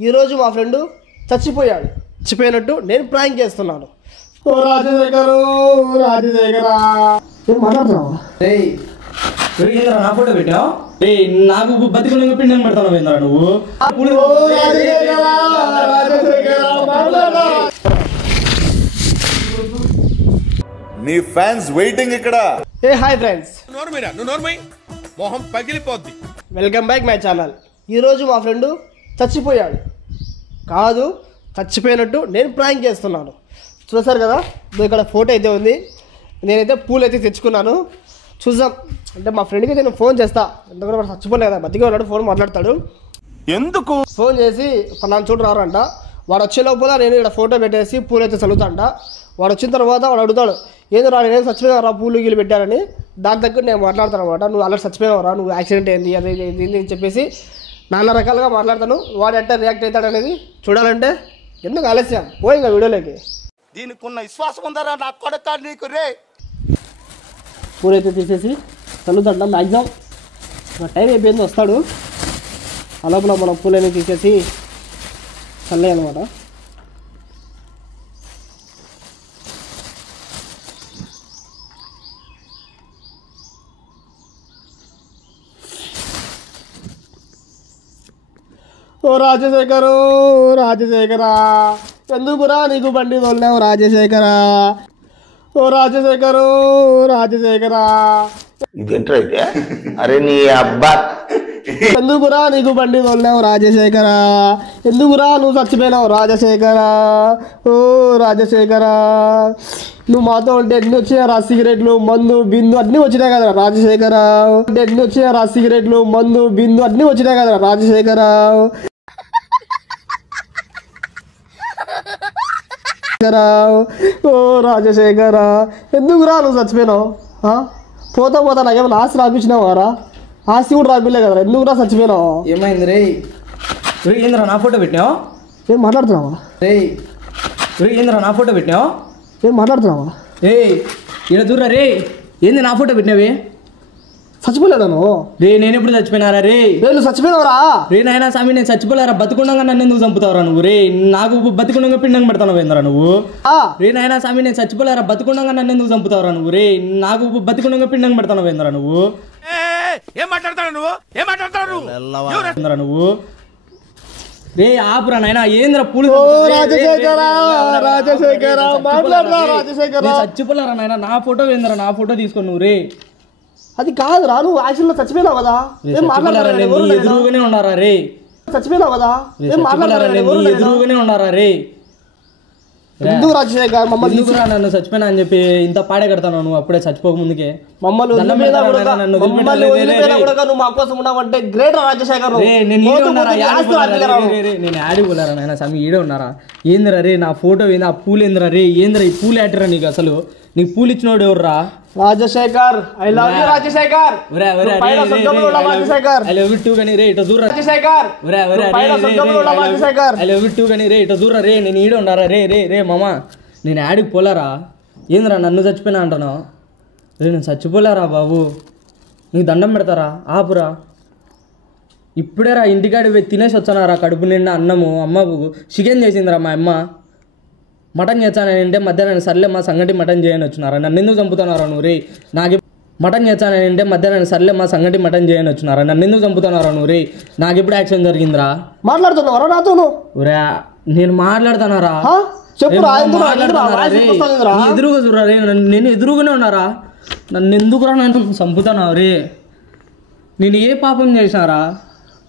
ఈరోజు మా ఫ్రెండ్ చచ్చిపోయాడు. చచ్చిపోయినట్టు నేను ప్రాంక్ చేస్తున్నాను. ఓ రాజశేఖరు, రాజశేఖరా మాట్లాడుతున్నావా? నా ఫోటో పెట్టావు. నాకు బతికున్న పిండి పెడతావు ఏంద్రా నువ్వు? నీ ఫ్యాన్స్ వెయిటింగ్ ఇక్కడ. ఏ హాయ్ ఫ్రెండ్స్, మొహం పగిలిపోద్ది. Welcome back my channel. ఈరోజు మా ఫ్రెండ్ చచ్చిపోయాడు. కాదు, చచ్చిపోయినట్టు నేను ప్రాంక్ చేస్తున్నాను. చూసారు కదా, ఇక్కడ ఫోటో అయితే ఉంది. నేనైతే పూలు అయితే తెచ్చుకున్నాను. చూద్దాం. అంటే మా ఫ్రెండ్కి నేను ఫోన్ చేస్తా, ఎందుకంటే వాడు చచ్చిపోలేదు కదా, బతికే ఉన్నాడు. ఫోన్ మాట్లాడతాడు. ఎందుకు ఫోన్ చేసి పలానా చోటు రారంట. వాడు వచ్చే లోపల నేను ఇక్కడ ఫోటో పెట్టేసి పూలు అయితే చల్లుతాంట. వాడు వచ్చిన తర్వాత వాడు అడుగుతాడు, ఏదో రా నేను చచ్చిపోయినా పూలు గీలు పెట్టారని. దాని దగ్గర నేను మాట్లాడతాను అనమాట. నువ్వు అలా చచ్చిపోయినావురా, నువ్వు యాక్సిడెంట్ అయింది, అదే ఏంది అని చెప్పేసి నానా రకాలుగా మాట్లాడతాను. వాడు ఎట్లా రియాక్ట్ అవుతాడు అనేది చూడాలంటే ఎందుకు ఆలస్యం, పోయి ఇంకా వీడియోలోకి. దీనికి ఉన్న విశ్వాసం ఉందరా నా కొడక నీకు రే. పూలు అయితే తీసేసి చల్లుతాంట. మ్యాక్సిమం నా టైం అయిపోయింది, వస్తాడు. ఆ లోపల మనం పూలని తీసేసి చల్లాయి అనమాట. ఓ రాజశేఖరు, రాజశేఖరా ఎందుకురా నీకు బండి తోలినావు రాజశేఖరా? ఓ రాజశేఖరు, రాజశేఖరా ఇదేంట్రా అయితే? అరే నీ అబ్బా, ఎందుకురా నీకు బండి తోలినావు రాజశేఖరా? ఎందుకురా నువ్వు చచ్చిపోయినావు రాజశేఖరా? ఓ రాజశేఖరా, నువ్వు మాతో ఉంటే ఎన్ని వచ్చినాయరా? సిగరెట్లు, మందు, బిందు అన్నీ వచ్చినాయి కదరా రాజశేఖరా? ఎన్ని వచ్చినాయరా? సిగరెట్లు, మందు, బిందు అన్నీ వచ్చినాయి కదరా రాజశేఖరా? ఓ రాజశేఖరా, ఎందుకురా నువ్వు చచ్చిపోయినావు? పోతా పోతా నాకేమైనా ఆస్తి రాపించినావారా? ఆస్తి కూడా రాపిలే కదరా, ఎందుకురా చచ్చిపోయినావు? ఏమైంది రే? ఏంద్రా నా ఫోటో పెట్టినావు? ఏం మాట్లాడుతున్నావా? ఏంద్రా నా ఫోటో పెట్టినావు? ఏం మాట్లాడుతున్నావా? ఇక్కడ చూడరా రే, ఏంది నా ఫోటో పెట్టినావి? చచ్చిపోలేదా నువ్వు? రే నేను ఎప్పుడు చచ్చిపోయినారా రే? నువ్వు చచ్చిపోయినావురా? రే నాయనా స్వామి, నేను చచ్చిపోలేరా? బతుకుండగా నన్ను ఎందుకు చంపుతావురా నువ్వు? రే నాకు బతుకుండగా పిండం పెడతావు ఏంద్రా నువ్వు? రే నాయనా స్వామి, నేను చచ్చిపోలేరా? బతుకుండగా నన్ను ఎందుకు చంపుతావురా నువ్వు? రే నాకు బతుకుండగా పిండం పెడతావు ఏంద్రా నువ్వు? ఏం మాట్లాడతాడు నువ్వు? ఏం మాట్లాడతాడు నువ్వు? రే ఆపురా నాయనా, ఏంద్రా పూలు? చచ్చిపోలేరా నాయనా? నా ఫోటో ఏంద్రా? నా ఫోటో తీసుకో నువ్వు. రే అది కాదురా, నువ్వు యాక్సిడెంట్లో చచ్చిపోయినావు కదా. ఏం మాట్లాడారా? ఎదురుగానే ఉన్నారా రే? చచ్చిపోయినావు కదా. ఏం మాట్లాడారా? ఎదురుగానే ఉన్నారా రే? ఎందుకు రాజశేఖర్ మమ్మల్ని ఎందుకురా నన్ను చచ్చిపోయినా అని చెప్పి ఇంత పాడే కడతాను నువ్వు? అప్పుడే చచ్చిపోక ముందుకే మమ్మల్ని నువ్వు మా కోసం ఉన్నావంటే గ్రేట్ రాజశేఖర్. నేను యాడి పోలారా నాయన స్వామి? ఈడే ఉన్నారా? ఏందిరా రే నా ఫోటో ఏంది? ఆ పూలు ఏందిరా రే? ఏందిరా ఈ పూలు యాటరా నీకు? అసలు నీకు పూలు ఇచ్చినోడు ఎవర్రా? Rajasekhar, I love you Rajasekhar. Rajasekhar I love you two కానీ రే ఇట దూర. Rajasekhar I love you two కానీ రే ఇట దూర రే. నేను ఈడ ఉన్నారా రే? రే రే మామ, నేను యాడికి పోలారా? ఏందిరా నన్ను చచ్చిపోయినా అంటున్నావు? రే నేను చచ్చిపోలేరా బాబు, నీకు దండం పెడతారా? ఆపురా, ఇప్పుడే రా ఇంటికాడి తినేసి వచ్చానారా కడుపు నిండా అన్నము. అమ్మకు చికెన్ చేసిందిరా మా అమ్మ. మటన్ చేస్తానంటే మధ్యాహ్నం సర్లే మా సంగటి మటన్ చేయని వచ్చినారా? నన్ను ఎందుకు చంపుతున్నారా నువ్వు? రే నాకు మటన్ చేస్తానంటే మధ్యాహ్నం సర్లే మా సంగటి మటన్ చేయని వచ్చినారా? నన్ను ఎందుకు చంపుతున్నారా నువ్వు? రే నాకు ఎప్పుడు యాక్షన్ జరిగిందిరా? మాట్లాడుతున్నారా నాతో? నేను మాట్లాడుతున్నారా? ఎదురుగా చూడరా రే, నేను ఎదురుగానే ఉన్నారా? నన్ను ఎందుకురా నన్ను చంపుతున్నావు? రే నేను ఏ పాపం చేసినారా?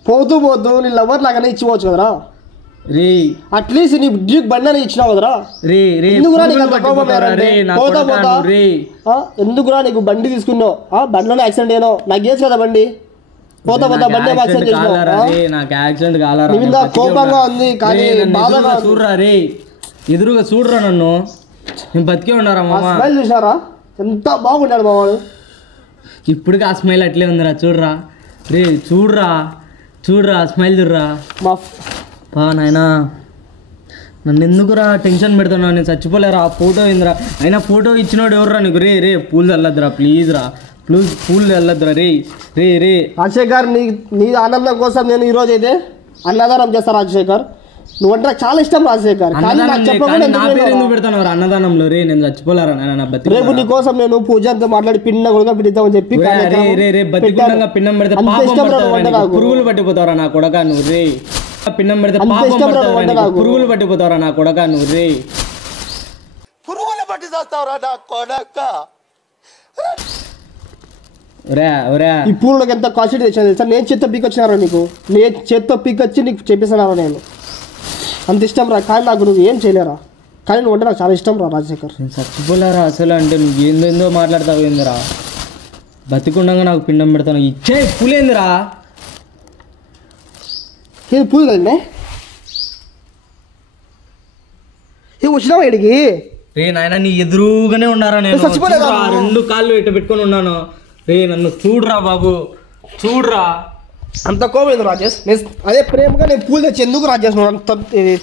పోతూ పోతూ నీ లవర్ లాగానే ఇచ్చిపోవచ్చు కదరా? రే అట్లీస్ట్ నీ డ్యూక్ బండి అని ఇచ్చినావు కదరా? ఎందుకురా నీకు బండి తీసుకున్నావు? బండిలో యాక్సిడెంట్ అయినావు, నాకు చేసు కదా బండి. పోతా పోతా బండి యాక్సిడెంట్ చేసినావు. నాకు యాక్సిడెంట్ కాలేరా? కోపంగా ఉంది కానీ బాధగా చూడరా రే, ఎదురుగా చూడరా నన్ను. నేను బతికే ఉన్నారా మామ? స్మైల్ చూసారా ఎంత బాగుంటాడు మావాడు? ఇప్పటికి ఆ స్మైల్ అట్లే ఉందిరా. చూడరా రే, చూడరా చూడరా స్మైల్ చూడరా. పా నాయనా, నన్ను ఎందుకురా టెన్షన్ పెడుతున్నావు? నేను చచ్చిపోలేరా? ఆ ఫోటో ఏందిరా? అయినా ఫోటో ఇచ్చినోడు ఎవర్రా నీకు? రే రే పూలు చల్లద్దురా ప్లీజ్ రా, పూలు చల్లద్దురా రే. రే రే రాజశేఖర్, నీ ఆనందం కోసం నేను ఈరోజు అయితే అన్నదానం చేస్తా రాజశేఖర్. నువ్వంటే నాకు చాలా ఇష్టం రాజశేఖర్. కానీ నాకు చెప్పకుండా నా పేరు ఎందుకు పెడతాను అన్నదానంలో? రే నేను చచ్చిపోలేరా నా బతి. రేపు నీ కోసం నేను పూజంతో మాట్లాడి పిండ కూడా పిలుద్దామని చెప్పి బతికుండగా పిండం పెడితే పురుగులు పట్టిపోతావరా నా కొడక నువ్వు రే. పిండం పెడితే పురుగులు పట్టిపోతావరా నా కొడక నువ్వు రే. పురుగులు పట్టి చేస్తావురా నా కొడక. ఈ పూలకు ఎంత కాస్ట్ తెచ్చాను తెలుసా? నేను చేత్తో పీకొచ్చినారా నీకు? నేను చేత్తో పీకొచ్చి నీకు చెప్పేసాను నేను. అంత ఇష్టం రా. కానీ నాకు నువ్వు ఏం చేయలేరా. కానీ నువ్వు అంటే నాకు చాలా ఇష్టం రా రాజశేఖర్. నేను చచ్చిపోలేరా అసలు. అంటే నువ్వు ఏందో మాట్లాడతావు ఏందిరా? బతికుండగా నాకు పిండం పెడతాను. ఇచ్చే పూలేందిరా? ఏది పూలు కదండి? ఏ వచ్చినావా ఇడికి? రే నాయన నీ ఎదురుగానే ఉన్నారా? నేను రెండు కాళ్ళు ఇటు పెట్టుకొని ఉన్నాను. రే నన్ను చూడరా బాబు, చూడరా. అంత కోపం రాజేష్. నేను అదే ప్రేమగా నేను పూలు తెచ్చి ఎందుకు రాజేష్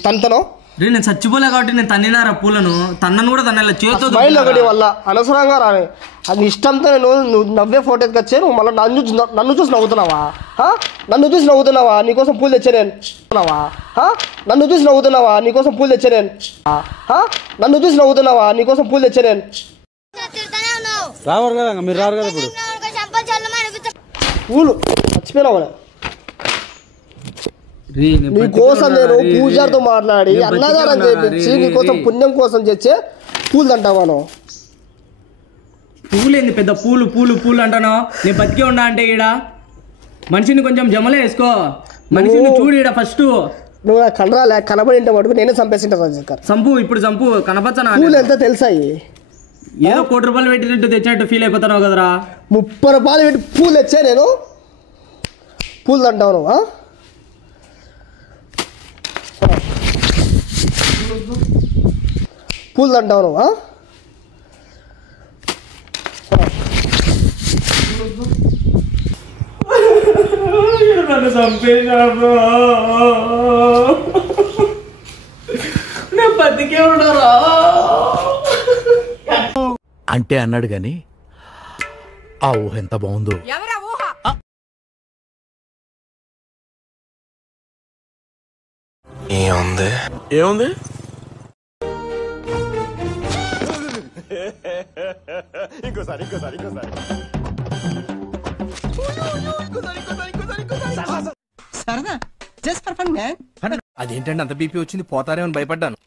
తనతను? రే నేను చచ్చిపోలే కాబట్టి నేను తన్నినారా పూలను? తన్నను కూడా తన్నలే చేతో స్మైల్ ఒకటి వల్ల అనవసరంగా రాని. అది ఇష్టంతో నువ్వు నవ్వే ఫోటో ఎత్తుకొచ్చే నువ్వు మళ్ళీ నన్ను చూసి నవ్వుతున్నావా? నన్ను చూసి నవ్వుతున్నావా? నీకోసం పూలు తెచ్చే నేను. నన్ను చూసి నవ్వుతున్నావా? నీకోసం పూలు తెచ్చే నేను. నన్ను చూసి నవ్వుతున్నావా? నీకోసం పూలు తెచ్చే నేను. రావారు కదా మీరు, రారు కదా ఇప్పుడు. పూలు మర్చిపోయినావు. నీకోసం నేను పూజారితో మాట్లాడి అన్నదానం చేయించి నీకోసం పుణ్యం కోసం తెచ్చే పూలు అంటావాను. పూలేంది పెద్ద పూలు పూలు పూలు అంటాను? నేను బతికే ఉన్నా అంటే ఈడ మనిషిని కొంచెం జమలే వేసుకో. మనిషిని చూడు ఈడ ఫస్ట్. నువ్వు కలరాలే కనబడి మటుకు నేనే చంపేసింటా రాజశేఖర్. చంపు ఇప్పుడు చంపు కనపచ్చనా? పూలు ఎంత తెలుసా? ఏదో 1 కోటి రూపాయలు పెట్టినట్టు తెచ్చినట్టు ఫీల్ అయిపోతున్నావు కదరా. 30 రూపాయలు పెట్టి పూలు తెచ్చా నేను. పూలు అంటావు నువ్వు. పూలు అంటావు నువ్వు. నన్ను చంపేశాడు. నేను బతికే ఉన్నారా అంటే అన్నాడు గాని ఆ ఊహ ఎంత బాగుందో. ఏముంది ఇంకోసారి అదేంటంటే అంత బీపీ వచ్చింది? పోతారేమని భయపడ్డాను.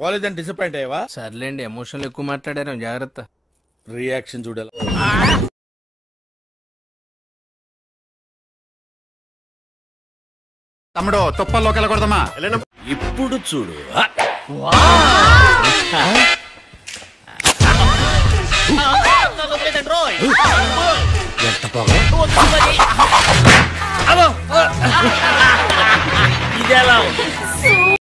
పోలేదని డిసప్పాయింట్ అయ్యావా? సర్లేండి, ఎమోషన్లు ఎక్కువ మాట్లాడారు, జాగ్రత్త. రియాక్షన్ చూడాలి. తమ్ముడు తుప్పల్లోకి వెళ్ళకూడదమ్మా. ఇప్పుడు చూడు. ఎంత బాగా ఇదేలా